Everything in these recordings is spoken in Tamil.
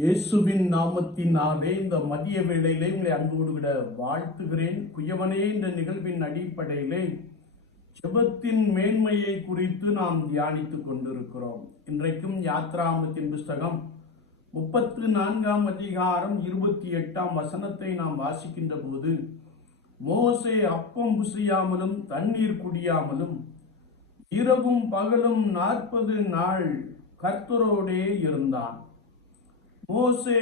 இயேசுவின் நாமத்தினாலே இந்த மதிய வேளையிலே உங்களை அன்போடு விட வாழ்த்துகிறேன். குயவனே இந்த நிகழ்வின் அடிப்படையிலே ஜபத்தின் மேன்மையை குறித்து நாம் தியானித்துக் கொண்டிருக்கிறோம். இன்றைக்கும் யாத்ராமத்தின் புஸ்தகம் முப்பத்து நான்காம் அதிகாரம் இருபத்தி எட்டாம் வசனத்தை நாம் வாசிக்கின்ற போது மோசே அப்பம் புசியாமலும் தண்ணீர் குடியாமலும் இரவும் பகலும் நாற்பது நாள் கர்த்தரோடே இருந்தான். மோசே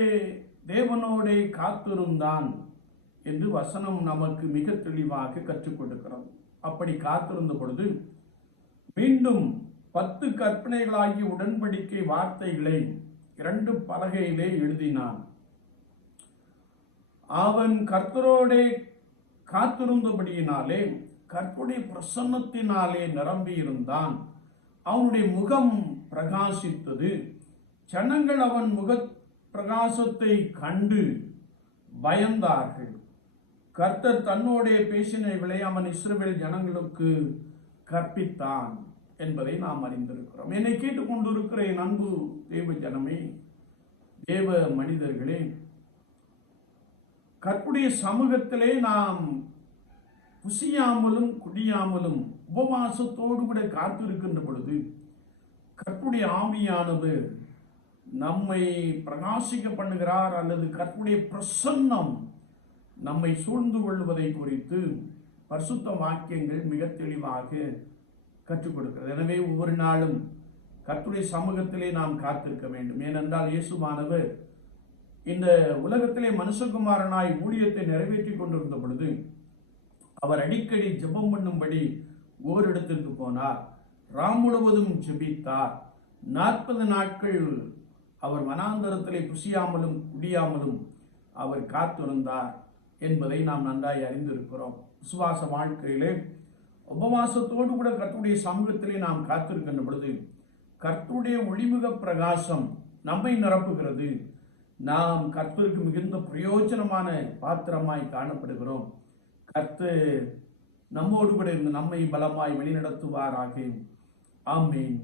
தேவனோடே காத்திருந்தான் என்று வசனம் நமக்கு மிக தெளிவாக கற்றுக் கொடுக்கிறது. அப்படி காத்திருந்த பொழுது மீண்டும் பத்து கற்பனைகளாகிய உடன்படிக்கை வார்த்தைகளை இரண்டு பலகையிலே எழுதினான். அவன் கர்த்தரோடே காத்திருந்தபடியினாலே கற்புடைய பிரசன்னத்தினாலே நிரம்பியிருந்தான். அவனுடைய முகம் பிரகாசித்தது. ஜனங்கள் அவன் முகத் பிரகாசத்தை கண்டு பயந்தார்கள். கர்த்தர் தன்னோடைய பேசினை விளையாமல் இஸ்ரவேல் ஜனங்களுக்கு கற்பித்தான் என்பதை நாம் அறிந்திருக்கிறோம். என்னை கேட்டுக்கொண்டிருக்கிற என் அன்பு தேவ ஜனமே தேவ மனிதர்களே கற்புடைய சமூகத்திலே நாம் புசியாமலும் குடியாமலும் உபவாசத்தோடு கூட காத்திருக்கின்ற பொழுது கற்புடைய ஆவியானது நம்மை பிரகாசிக்க பண்ணுகிறார் அல்லது கற்புடைய பிரசன்னம் நம்மை சூழ்ந்து கொள்வதை குறித்து பரிசுத்த வாக்கியங்கள் மிக தெளிவாக கற்றுக் கொடுக்கிறது. எனவே ஒவ்வொரு நாளும் கர்த்தருடைய சமூகத்திலே நாம் காத்திருக்க வேண்டும். ஏனென்றால் இயேசுமானவர் இந்த உலகத்திலே மனுஷகுமாரனாய் ஊழியத்தை நிறைவேற்றி கொண்டிருந்த பொழுது அவர் அடிக்கடி ஜெபம் பண்ணும்படி ஓரிடத்திற்கு போனார். ராம் முழுவதும் ஜெபித்தார். நாற்பது நாட்கள் அவர் வனாந்தரத்திலே புசியாமலும் குடியாமலும் அவர் காத்திருந்தார் என்பதை நாம் நன்றாய் அறிந்திருக்கிறோம். விசுவாச வாழ்க்கையிலே உபவாசத்தோடு கூட கர்த்தருடைய சமூகத்திலே நாம் காத்திருக்கின்ற பொழுது கர்த்தருடைய ஒளிமுக பிரகாசம் நம்மை நிரப்புகிறது. நாம் கர்த்தருக்கு மிகுந்த பிரயோஜனமான பாத்திரமாய் காணப்படுகிறோம். கர்த்து நம்மோடு கூட இருந்து நம்மை பலமாய் வழிநடத்துவாராக. ஆமீன்.